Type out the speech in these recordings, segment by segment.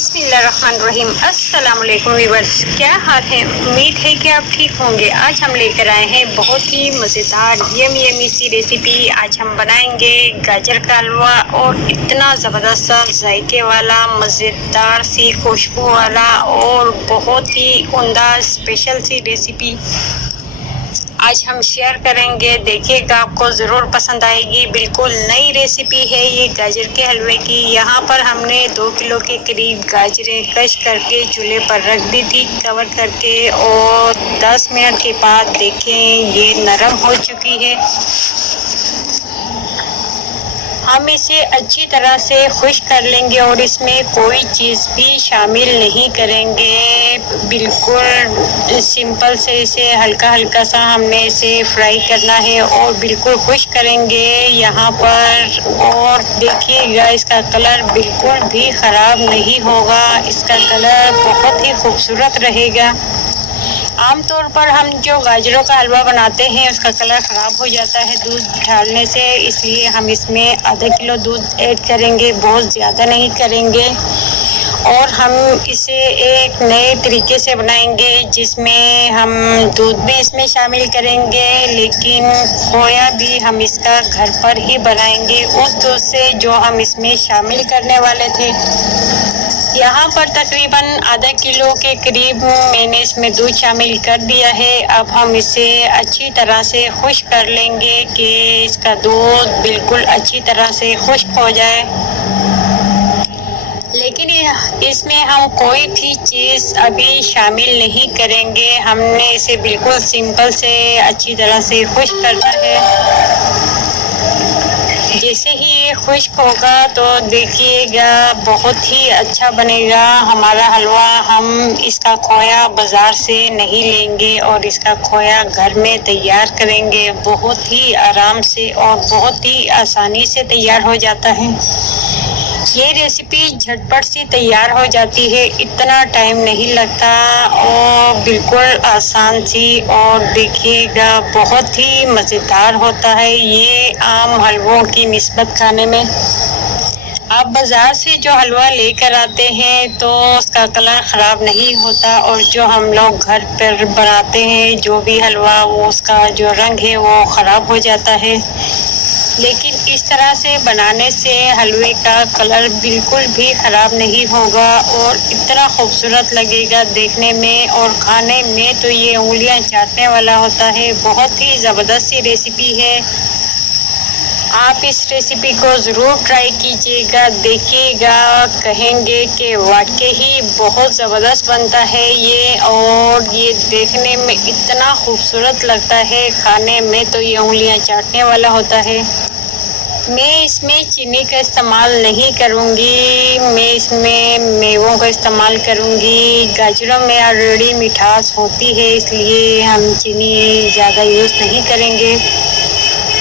बिस्मिल्लाहिर्रहमानिर्रहीम। अस्सलाम वालेकुम व्यूअर्स, क्या हाल है? उम्मीद है कि आप ठीक होंगे। आज हम लेकर आए हैं बहुत ही मज़ेदार यमी सी रेसिपी। आज हम बनाएंगे गाजर का हलवा और इतना ज़बरदस्त सा जायके वाला, मज़ेदार सी खुशबू वाला और बहुत ही उम्दा स्पेशल सी रेसिपी आज हम शेयर करेंगे। देखिएगा, आपको ज़रूर पसंद आएगी। बिल्कुल नई रेसिपी है ये गाजर के हलवे की। यहाँ पर हमने 2 किलो के करीब गाजरें कश करके चूल्हे पर रख दी थी कवर करके, और 10 मिनट के बाद देखें ये नरम हो चुकी है। हम इसे अच्छी तरह से खुश्क कर लेंगे और इसमें कोई चीज़ भी शामिल नहीं करेंगे। बिल्कुल सिंपल से इसे हल्का हल्का सा हमने इसे फ्राई करना है और बिल्कुल खुश्क करेंगे यहाँ पर। और देखिएगा, इसका कलर बिल्कुल भी ख़राब नहीं होगा, इसका कलर बहुत ही खूबसूरत रहेगा। आमतौर पर हम जो गाजरों का हलवा बनाते हैं उसका कलर ख़राब हो जाता है दूध डालने से, इसलिए हम इसमें आधा किलो दूध ऐड करेंगे, बहुत ज़्यादा नहीं करेंगे। और हम इसे एक नए तरीके से बनाएंगे जिसमें हम दूध भी इसमें शामिल करेंगे, लेकिन खोया भी हम इसका घर पर ही बनाएंगे उस दूध से जो हम इसमें शामिल करने वाले थे। यहाँ पर तकरीबन आधा किलो के करीब मैंने इसमें दूध शामिल कर दिया है। अब हम इसे अच्छी तरह से खुश्क कर लेंगे कि इसका दूध बिल्कुल अच्छी तरह से खुश्क हो जाए। लेकिन इसमें हम कोई भी चीज़ अभी शामिल नहीं करेंगे, हमने इसे बिल्कुल सिंपल से अच्छी तरह से खुश्क करना है। जैसे ही ये खुश्क होगा तो देखिएगा बहुत ही अच्छा बनेगा हमारा हलवा। हम इसका खोया बाज़ार से नहीं लेंगे और इसका खोया घर में तैयार करेंगे, बहुत ही आराम से और बहुत ही आसानी से तैयार हो जाता है। ये रेसिपी झटपट सी तैयार हो जाती है, इतना टाइम नहीं लगता और बिल्कुल आसान सी, और देखिएगा बहुत ही मज़ेदार होता है ये आम हलवों की निस्बत खाने में। आप बाज़ार से जो हलवा लेकर आते हैं तो उसका कलर ख़राब नहीं होता, और जो हम लोग घर पर बनाते हैं जो भी हलवा, वो उसका जो रंग है वो ख़राब हो जाता है। लेकिन इस तरह से बनाने से हलवे का कलर बिल्कुल भी ख़राब नहीं होगा और इतना खूबसूरत लगेगा देखने में और खाने में तो ये उंगलियां चाटने वाला होता है। बहुत ही ज़बरदस्त सी रेसिपी है, आप इस रेसिपी को ज़रूर ट्राई कीजिएगा। देखिएगा, कहेंगे कि वाकई ही बहुत ज़बरदस्त बनता है ये, और ये देखने में इतना खूबसूरत लगता है, खाने में तो ये उंगलियां चाटने वाला होता है। मैं इसमें चीनी का इस्तेमाल नहीं करूँगी, मैं इसमें मेवों का इस्तेमाल करूँगी। गाजरों में ऑलरेडी मिठास होती है, इसलिए हम चीनी ज़्यादा यूज़ नहीं करेंगे,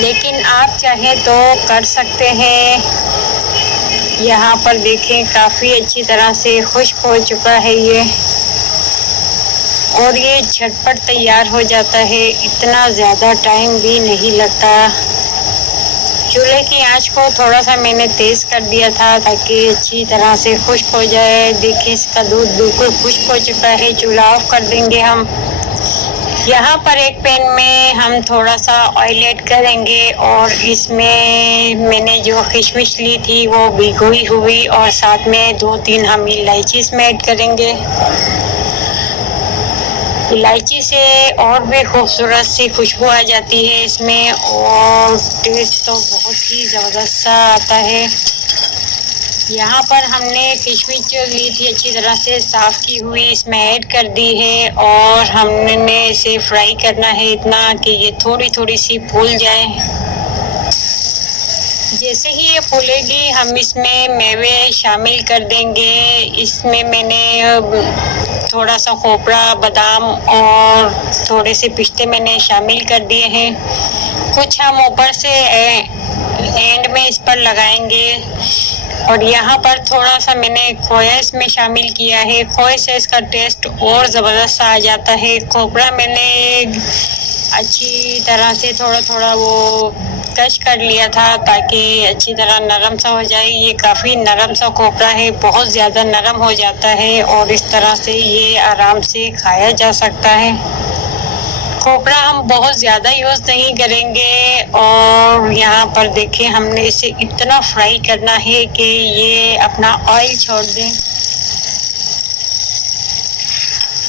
लेकिन आप चाहें तो कर सकते हैं। यहाँ पर देखें काफ़ी अच्छी तरह से खुश्क हो चुका है ये, और ये झटपट तैयार हो जाता है, इतना ज़्यादा टाइम भी नहीं लगता। चूल्हे की आंच को थोड़ा सा मैंने तेज़ कर दिया था ताकि अच्छी तरह से खुश्क हो जाए। देखिए, इसका दूध बिल्कुल खुश्क हो चुका है। चूल्हा ऑफ कर देंगे हम। यहाँ पर एक पैन में हम थोड़ा सा ऑयल ऐड करेंगे और इसमें मैंने जो किशमिश ली थी वो भिगोई हुई, और साथ में 2-3 हम इलायची इसमें ऐड करेंगे। इलायची से और भी खूबसूरत सी खुशबू आ जाती है इसमें, और टेस्ट तो बहुत ही ज़बरदस्त सा आता है। यहाँ पर हमने किशमिश जो ली थी अच्छी तरह से साफ़ की हुई इसमें ऐड कर दी है, और हमने इसे फ्राई करना है इतना कि ये थोड़ी थोड़ी सी फूल जाए। जैसे ही ये फूलेगी हम इसमें मेवे शामिल कर देंगे। इसमें मैंने थोड़ा सा खोपरा, बादाम और थोड़े से पिस्ते मैंने शामिल कर दिए हैं। कुछ हम ऊपर से एंड में इस पर लगाएंगे, और यहाँ पर थोड़ा सा मैंने खोया इसमें शामिल किया है। खोए से इसका टेस्ट और ज़बरदस्त आ जाता है। खोपरा मैंने अच्छी तरह से थोड़ा थोड़ा वो कश कर लिया था ताकि अच्छी तरह नरम सा हो जाए। ये काफ़ी नरम सा कोपरा है, बहुत ज़्यादा नरम हो जाता है और इस तरह से ये आराम से खाया जा सकता है। खोपरा हम बहुत ज़्यादा यूज़ नहीं करेंगे और यहाँ पर देखिए हमने इसे इतना फ्राई करना है कि ये अपना ऑयल छोड़ दें।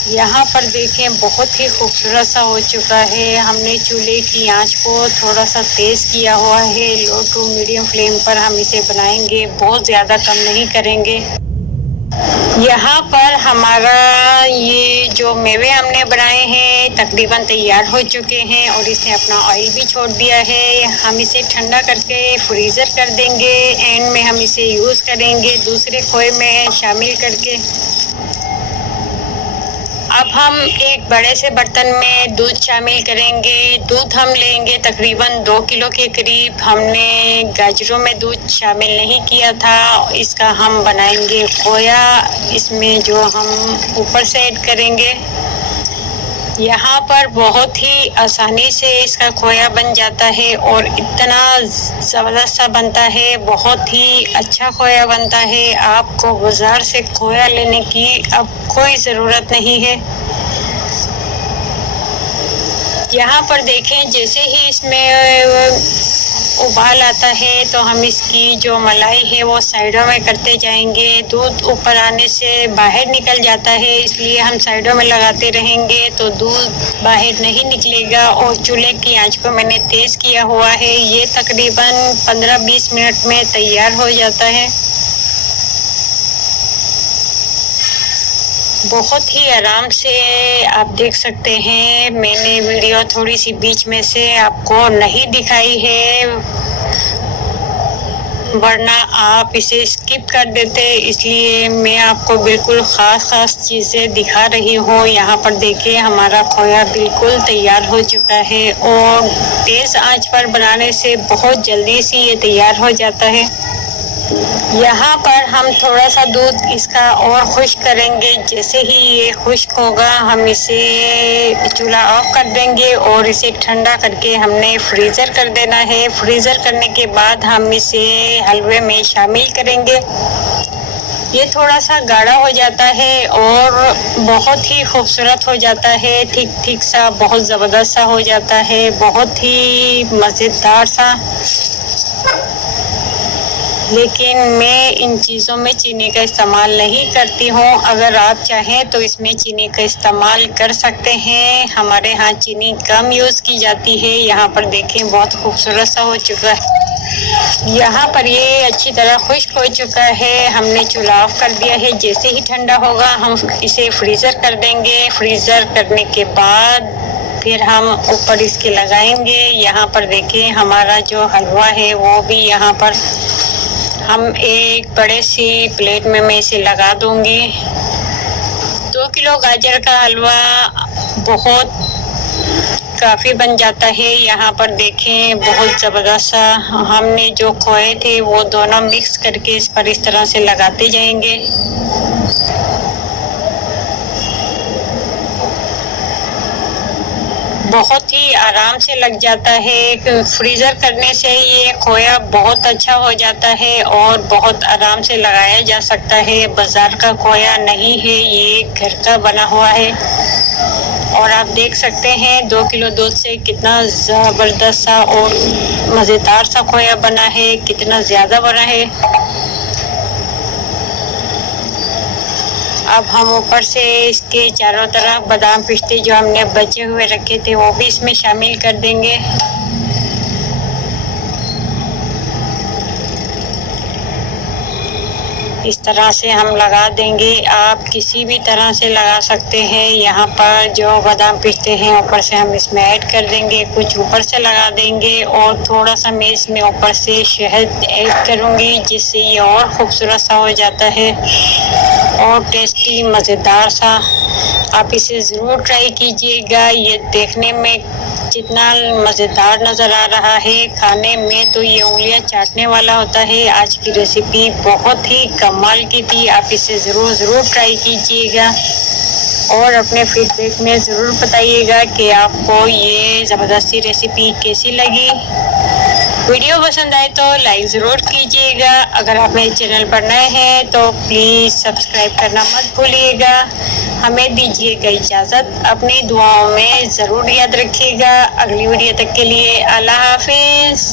यहाँ पर देखें बहुत ही खूबसूरत सा हो चुका है। हमने चूल्हे की आंच को थोड़ा सा तेज़ किया हुआ है। लो टू मीडियम फ्लेम पर हम इसे बनाएंगे, बहुत ज़्यादा कम नहीं करेंगे। यहाँ पर हमारा ये जो मेवे हमने बनाए हैं तकरीबन तैयार हो चुके हैं और इसने अपना ऑयल भी छोड़ दिया है। हम इसे ठंडा करके फ्रीज़र कर देंगे। एंड में हम इसे यूज़ करेंगे दूसरे खोए में शामिल करके। अब हम एक बड़े से बर्तन में दूध शामिल करेंगे। दूध हम लेंगे तकरीबन 2 किलो के करीब। हमने गाजरों में दूध शामिल नहीं किया था। इसका हम बनाएंगे खोया, इसमें जो हम ऊपर से ऐड करेंगे। यहाँ पर बहुत ही आसानी से इसका खोया बन जाता है और इतना ज़बरदस्त सा बनता है, बहुत ही अच्छा खोया बनता है। आपको बाज़ार से खोया लेने की अब कोई ज़रूरत नहीं है। यहाँ पर देखें जैसे ही इसमें उबाल आता है तो हम इसकी जो मलाई है वो साइडों में करते जाएंगे। दूध ऊपर आने से बाहर निकल जाता है, इसलिए हम साइडों में लगाते रहेंगे तो दूध बाहर नहीं निकलेगा। और चूल्हे की आंच को मैंने तेज़ किया हुआ है। ये तकरीबन 15-20 मिनट में तैयार हो जाता है। बहुत ही आराम से आप देख सकते हैं। मैंने वीडियो थोड़ी सी बीच में से आपको नहीं दिखाई है, वरना आप इसे स्किप कर देते, इसलिए मैं आपको बिल्कुल ख़ास चीज़ें दिखा रही हूँ। यहाँ पर देखिए हमारा खोया बिल्कुल तैयार हो चुका है और तेज़ आंच पर बनाने से बहुत जल्दी से ये तैयार हो जाता है। यहाँ पर हम थोड़ा सा दूध इसका और खुश्क करेंगे। जैसे ही ये खुश्क होगा हम इसे चूल्हा ऑफ कर देंगे और इसे ठंडा करके हमने फ्रीज़र कर देना है। फ्रीज़र करने के बाद हम इसे हलवे में शामिल करेंगे। ये थोड़ा सा गाढ़ा हो जाता है और बहुत ही खूबसूरत हो जाता है, ठीक सा बहुत ज़बरदस्त सा हो जाता है, बहुत ही मज़ेदार सा। लेकिन मैं इन चीज़ों में चीनी का इस्तेमाल नहीं करती हूँ। अगर आप चाहें तो इसमें चीनी का इस्तेमाल कर सकते हैं। हमारे यहाँ चीनी कम यूज़ की जाती है। यहाँ पर देखें बहुत खूबसूरत सा हो चुका है। यहाँ पर ये अच्छी तरह खुश्क हो चुका है। हमने चूल्हा ऑफ कर दिया है। जैसे ही ठंडा होगा हम इसे फ्रीज़र कर देंगे। फ्रीज़र करने के बाद फिर हम ऊपर इसके लगाएंगे। यहाँ पर देखें हमारा जो हलवा है वो भी यहाँ पर हम एक बड़े सी प्लेट में मैं इसे लगा दूंगी। 2 किलो गाजर का हलवा बहुत काफ़ी बन जाता है। यहाँ पर देखें बहुत ज़बरदस्त सा हमने जो खोए थे वो दोनों मिक्स करके इस पर इस तरह से लगाते जाएंगे। बहुत ही आराम से लग जाता है। फ्रीज़र करने से ये खोया बहुत अच्छा हो जाता है और बहुत आराम से लगाया जा सकता है। बाज़ार का खोया नहीं है, ये घर का बना हुआ है। और आप देख सकते हैं 2 किलो दूध से कितना ज़बरदस्त सा और मज़ेदार सा खोया बना है, कितना ज़्यादा बना है। अब हम ऊपर से इसके चारों तरफ बादाम पिस्ते जो हमने बचे हुए रखे थे वो भी इसमें शामिल कर देंगे। इस तरह से हम लगा देंगे। आप किसी भी तरह से लगा सकते हैं। यहाँ पर जो बादाम पिस्ते हैं ऊपर से हम इसमें ऐड कर देंगे, कुछ ऊपर से लगा देंगे और थोड़ा सा मैं इसमें ऊपर से शहद ऐड करूँगी, जिससे ये और ख़ूबसूरत सा हो जाता है और टेस्टी मज़ेदार सा। आप इसे ज़रूर ट्राई कीजिएगा। ये देखने में जितना मज़ेदार नज़र आ रहा है, खाने में तो ये उंगलियां चाटने वाला होता है। आज की रेसिपी बहुत ही कमाल की थी। आप इसे ज़रूर ट्राई कीजिएगा और अपने फीडबैक में ज़रूर बताइएगा कि आपको ये ज़बरदस्ती रेसिपी कैसी लगी। वीडियो पसंद आए तो लाइक ज़रूर कीजिएगा। अगर आप मेरे चैनल पर नए हैं तो प्लीज़ सब्सक्राइब करना मत भूलिएगा। हमें दीजिएगा इजाज़त, अपनी दुआओं में ज़रूर याद रखिएगा। अगली वीडियो तक के लिए अल्लाह हाफिज़।